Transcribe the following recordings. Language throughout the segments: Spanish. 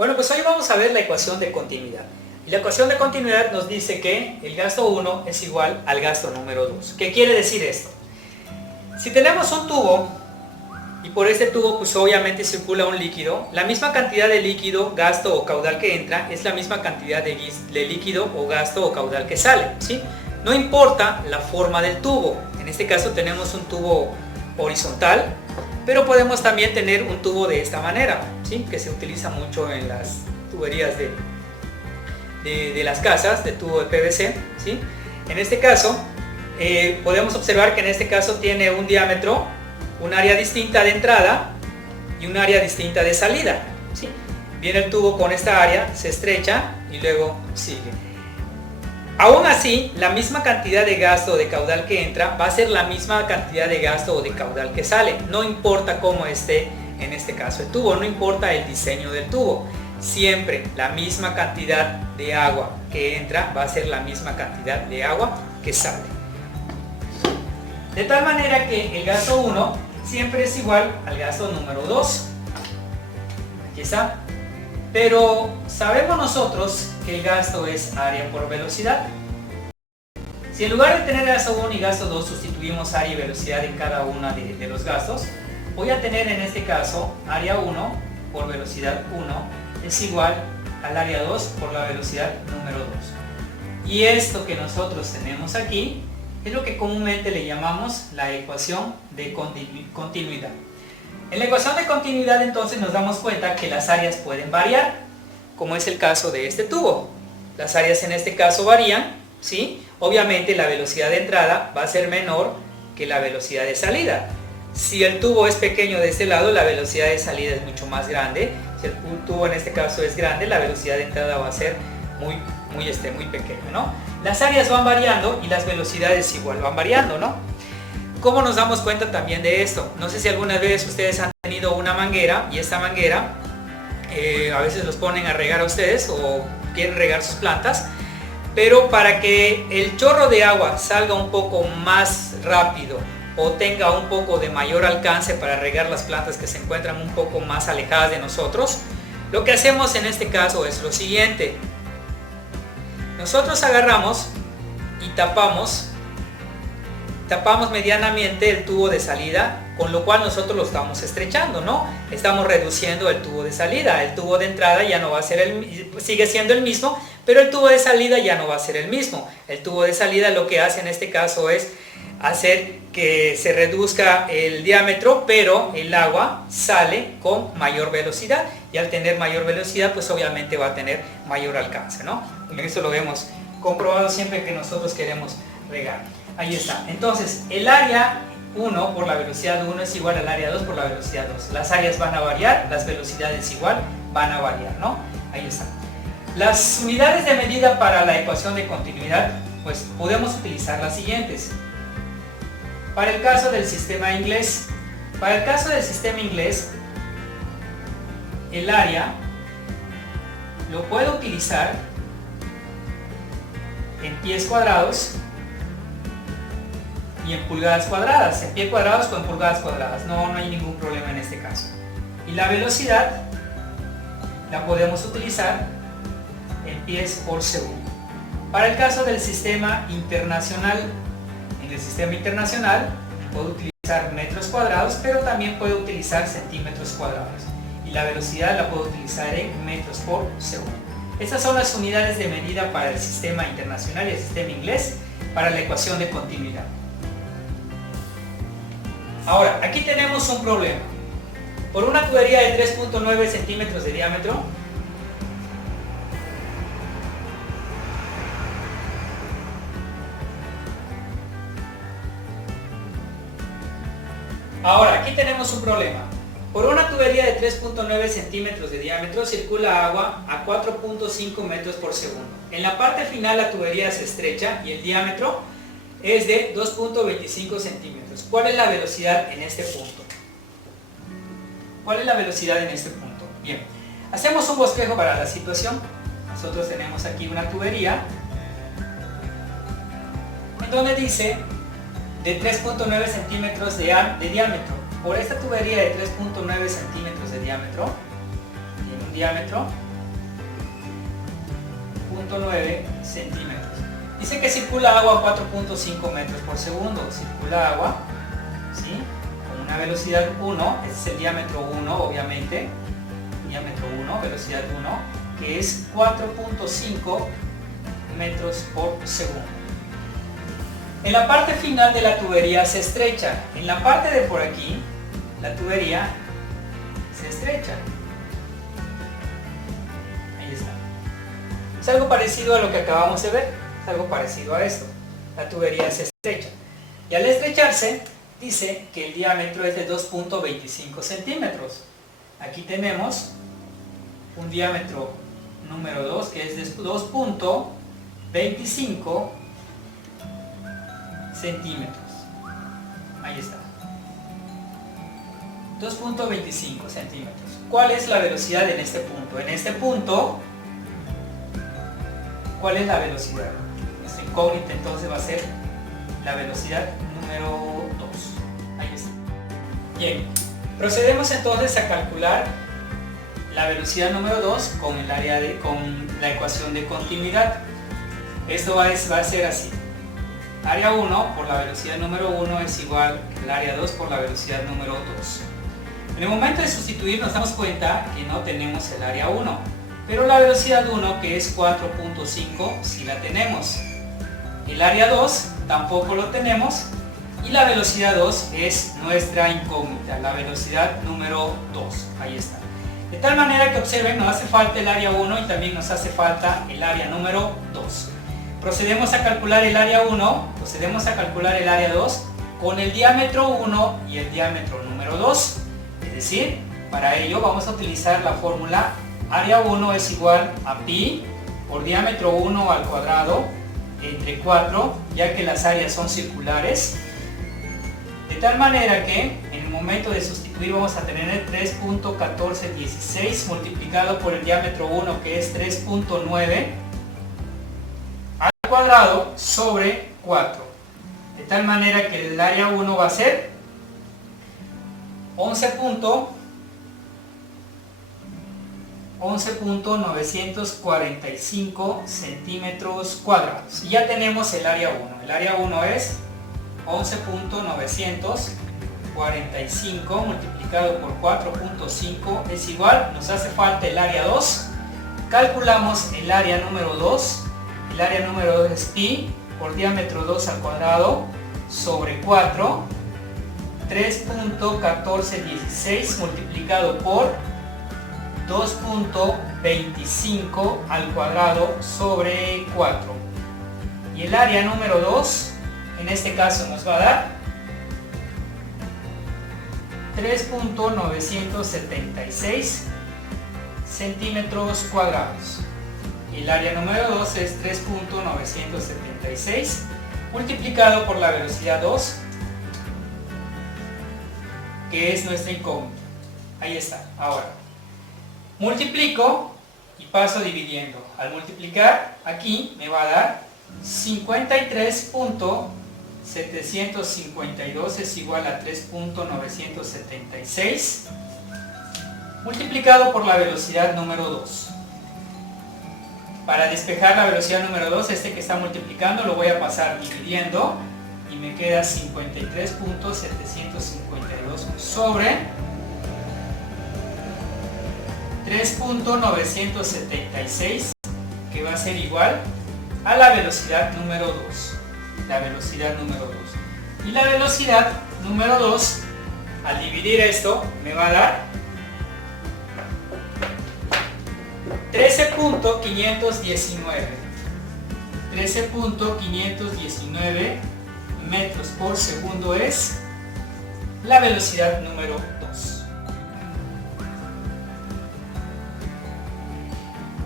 Bueno, pues hoy vamos a ver la ecuación de continuidad. Y la ecuación de continuidad nos dice que el gasto 1 es igual al gasto número 2. ¿Qué quiere decir esto? Si tenemos un tubo y por este tubo pues obviamente circula un líquido, la misma cantidad de líquido, gasto o caudal que entra es la misma cantidad de líquido o gasto o caudal que sale, ¿sí? No importa la forma del tubo. En este caso tenemos un tubo horizontal, pero podemos también tener un tubo de esta manera, ¿sí? Que se utiliza mucho en las tuberías de las casas, de tubo de PVC, ¿sí? En este caso podemos observar que en este caso tiene un diámetro, un área distinta de entrada y un área distinta de salida, ¿sí? Viene el tubo con esta área, se estrecha y luego sigue. Aún así, la misma cantidad de gasto o de caudal que entra va a ser la misma cantidad de gasto o de caudal que sale. No importa cómo esté, en este caso, el tubo, no importa el diseño del tubo. Siempre la misma cantidad de agua que entra va a ser la misma cantidad de agua que sale. De tal manera que el gasto 1 siempre es igual al gasto número 2. Aquí está. Pero sabemos nosotros que el gasto es área por velocidad. Si en lugar de tener gasto 1 y gasto 2 sustituimos área y velocidad en cada uno de los gastos, voy a tener en este caso área 1 por velocidad 1 es igual al área 2 por la velocidad número 2. Y esto que nosotros tenemos aquí es lo que comúnmente le llamamos la ecuación de continuidad. En la ecuación de continuidad entonces nos damos cuenta que las áreas pueden variar, como es el caso de este tubo. Las áreas en este caso varían, ¿sí? Obviamente la velocidad de entrada va a ser menor que la velocidad de salida. Si el tubo es pequeño de este lado, la velocidad de salida es mucho más grande. Si el tubo en este caso es grande, la velocidad de entrada va a ser muy pequeño, ¿no? Las áreas van variando y las velocidades igual van variando, ¿no? ¿Cómo nos damos cuenta también de esto? No sé si alguna vez ustedes han tenido una manguera y esta manguera a veces los ponen a regar a ustedes o quieren regar sus plantas, pero para que el chorro de agua salga un poco más rápido o tenga un poco de mayor alcance para regar las plantas que se encuentran un poco más alejadas de nosotros, lo que hacemos en este caso es lo siguiente. Nosotros agarramos y tapamos medianamente el tubo de salida, con lo cual nosotros lo estamos estrechando, ¿no? Estamos reduciendo el tubo de salida. El tubo de entrada ya no va a ser sigue siendo el mismo, pero el tubo de salida ya no va a ser el mismo. El tubo de salida lo que hace en este caso es hacer que se reduzca el diámetro, pero el agua sale con mayor velocidad, y al tener mayor velocidad pues obviamente va a tener mayor alcance, ¿no? Esto lo hemos comprobado siempre que nosotros queremos regar. Ahí está. Entonces, el área 1 por la velocidad 1 es igual al área 2 por la velocidad 2. Las áreas van a variar, las velocidades igual van a variar, ¿no? Ahí está. Las unidades de medida para la ecuación de continuidad, pues podemos utilizar las siguientes. Para el caso del sistema inglés, el área lo puedo utilizar en pies cuadrados y en pulgadas cuadradas, en pies cuadrados con pulgadas cuadradas, no hay ningún problema en este caso. Y la velocidad la podemos utilizar en pies por segundo. Para el caso del sistema internacional, en el sistema internacional puedo utilizar metros cuadrados, pero también puedo utilizar centímetros cuadrados. Y la velocidad la puedo utilizar en metros por segundo. Estas son las unidades de medida para el sistema internacional y el sistema inglés para la ecuación de continuidad. Ahora, aquí tenemos un problema. Por una tubería de 3.9 centímetros de diámetro, Por una tubería de 3.9 centímetros de diámetro circula agua a 4.5 metros por segundo. En la parte final la tubería se estrecha y el diámetro es de 2.25 centímetros. ¿Cuál es la velocidad en este punto? Bien, hacemos un bosquejo para la situación. Nosotros tenemos aquí una tubería en donde dice de 3.9 centímetros de diámetro. Por esta tubería de 3.9 centímetros de diámetro, tiene un diámetro 4.9 centímetros. Dice que circula agua a 4.5 metros por segundo. Circula agua, ¿sí?, con una velocidad 1, este es el diámetro 1 obviamente, diámetro 1, velocidad 1, que es 4.5 metros por segundo. En la parte final de la tubería se estrecha. En la parte de por aquí, la tubería se estrecha. Ahí está. Es algo parecido a lo que acabamos de ver. Es algo parecido a esto. La tubería se estrecha. Y al estrecharse, dice que el diámetro es de 2.25 centímetros. Aquí tenemos un diámetro número 2 que es de 2.25 centímetros. Ahí está. 2.25 centímetros. ¿Cuál es la velocidad en este punto? En este punto, ¿cuál es la velocidad? Esta incógnita entonces va a ser la velocidad número 2. Ahí está. Bien, procedemos entonces a calcular la velocidad número 2 con la ecuación de continuidad. Esto va a ser así. Área 1 por la velocidad número 1 es igual al área 2 por la velocidad número 2. En el momento de sustituir nos damos cuenta que no tenemos el área 1, pero la velocidad 1, que es 4.5, sí la tenemos. El área 2 tampoco lo tenemos y la velocidad 2 es nuestra incógnita, la velocidad número 2. Ahí está. De tal manera que observen, nos hace falta el área 1 y también nos hace falta el área número 2. Procedemos a calcular el área 1, procedemos a calcular el área 2 con el diámetro 1 y el diámetro número 2. Es decir, para ello vamos a utilizar la fórmula área 1 es igual a pi por diámetro 1 al cuadrado entre 4, ya que las áreas son circulares. De tal manera que en el momento de sustituir vamos a tener el 3.1416 multiplicado por el diámetro 1, que es 3.9 al cuadrado sobre 4. De tal manera que el área 1 va a ser 11.945 centímetros cuadrados. Y ya tenemos el área 1. El área 1 es 11.945 multiplicado por 4.5 es igual, nos hace falta el área 2. Calculamos el área número 2. El área número 2 es pi por diámetro 2 al cuadrado sobre 4. 3.1416 multiplicado por 2.25 al cuadrado sobre 4. Y el área número 2, en este caso nos va a dar 3.976 centímetros cuadrados. Y el área número 2 es 3.976 multiplicado por la velocidad 2, que es nuestra incógnita. Ahí está. Ahora multiplico y paso dividiendo. Al multiplicar aquí me va a dar 53.752 es igual a 3.976 multiplicado por la velocidad número 2. Para despejar la velocidad número 2, este que está multiplicando lo voy a pasar dividiendo y me queda 53.752 sobre 3.976, que va a ser igual a la velocidad número 2. La velocidad número 2. Y la velocidad número 2, al dividir esto, me va a dar 13.519. 13.519 metros por segundo es la velocidad número 2.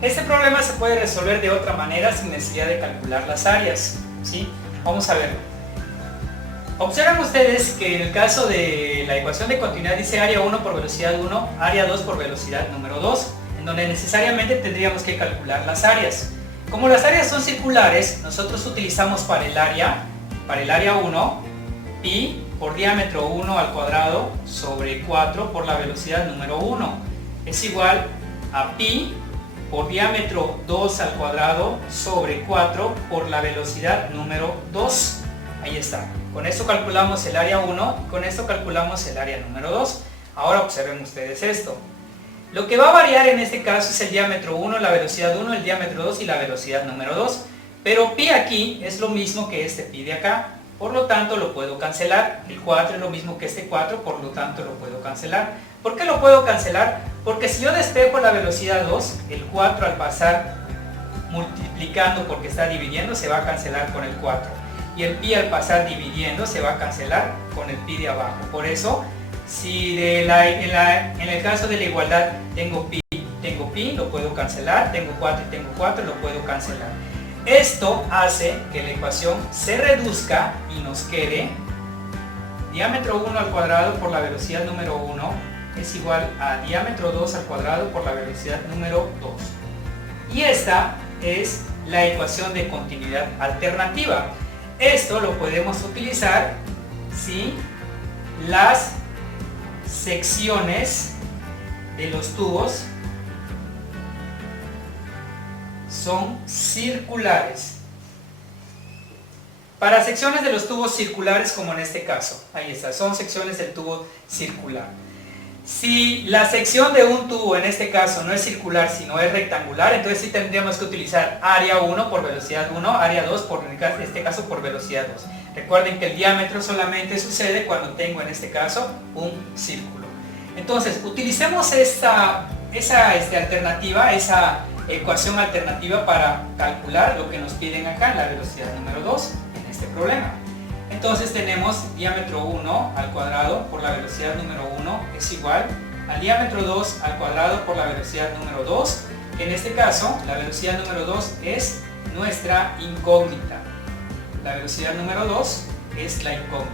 Este problema se puede resolver de otra manera sin necesidad de calcular las áreas, ¿sí? Vamos a verlo. Observen ustedes que en el caso de la ecuación de continuidad dice área 1 por velocidad 1, área 2 por velocidad número 2, en donde necesariamente tendríamos que calcular las áreas. Como las áreas son circulares, nosotros utilizamos para el área 1, pi por diámetro 1 al cuadrado sobre 4 por la velocidad número 1. Es igual a pi por diámetro 2 al cuadrado sobre 4 por la velocidad número 2. Ahí está. Con esto calculamos el área 1 y con esto calculamos el área número 2. Ahora observen ustedes esto. Lo que va a variar en este caso es el diámetro 1, la velocidad 1, el diámetro 2 y la velocidad número 2. Pero pi aquí es lo mismo que este pi de acá. Por lo tanto lo puedo cancelar. El 4 es lo mismo que este 4, por lo tanto lo puedo cancelar. ¿Por qué lo puedo cancelar? Porque si yo despejo la velocidad 2, el 4 al pasar multiplicando porque está dividiendo se va a cancelar con el 4. Y el pi al pasar dividiendo se va a cancelar con el pi de abajo. Por eso, si en el caso de la igualdad tengo pi, lo puedo cancelar. Tengo 4 y tengo 4, lo puedo cancelar. Esto hace que la ecuación se reduzca y nos quede diámetro 1 al cuadrado por la velocidad número 1 es igual a diámetro 2 al cuadrado por la velocidad número 2. Y esta es la ecuación de continuidad alternativa. Esto lo podemos utilizar si las secciones de los tubos son circulares. Para secciones de los tubos circulares, como en este caso, ahí está, son secciones del tubo circular. Si la sección de un tubo en este caso no es circular sino es rectangular, entonces sí tendríamos que utilizar área 1 por velocidad 1, área 2 por en este caso por velocidad 2. Recuerden que el diámetro solamente sucede cuando tengo en este caso un círculo. Entonces utilicemos esa alternativa, esa ecuación alternativa para calcular lo que nos piden acá, la velocidad número 2 en este problema. Entonces tenemos diámetro 1 al cuadrado por la velocidad número 1 es igual al diámetro 2 al cuadrado por la velocidad número 2. En este caso, la velocidad número 2 es nuestra incógnita. La velocidad número 2 es la incógnita.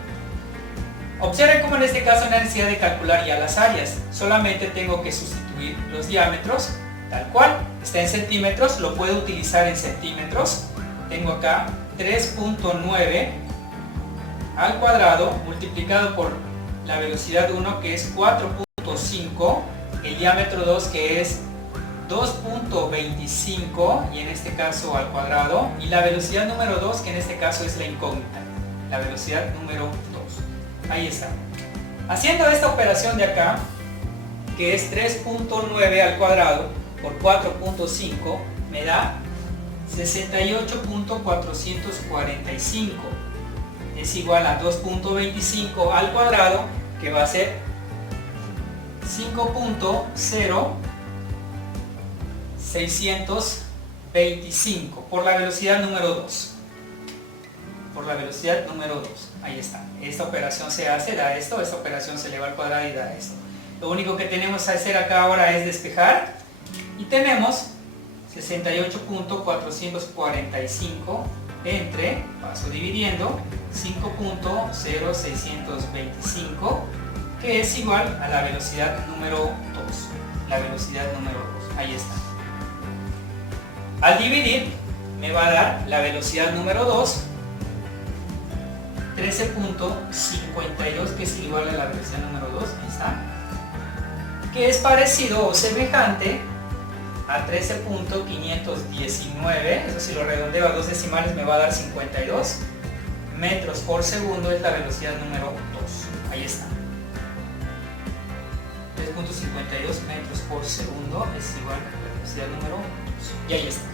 Observen cómo en este caso no hay necesidad de calcular ya las áreas. Solamente tengo que sustituir los diámetros, tal cual. Está en centímetros, lo puedo utilizar en centímetros. Tengo acá 3.9 al cuadrado multiplicado por la velocidad 1 que es 4.5, el diámetro 2 que es 2.25 y en este caso al cuadrado, y la velocidad número 2 que en este caso es la incógnita, la velocidad número 2. Ahí está. Haciendo esta operación de acá, que es 3.9 al cuadrado por 4.5, me da 68.445. Es igual a 2.25 al cuadrado, que va a ser 5.0625 por la velocidad número 2. Por la velocidad número 2. Ahí está. Esta operación se hace, da esto, esta operación se eleva al cuadrado y da esto. Lo único que tenemos que hacer acá ahora es despejar y tenemos 68.445 entre, paso dividiendo, 5.0625, que es igual a la velocidad número 2. La velocidad número 2, ahí está. Al dividir, me va a dar la velocidad número 2, 13.52, que es igual a la velocidad número 2, ahí está. Que es parecido o semejante a 13.519, eso si lo redondeo a 2 decimales me va a dar 52 metros por segundo, es la velocidad número 2. Ahí está. 3.52 metros por segundo es igual a la velocidad número 2. Y ahí está.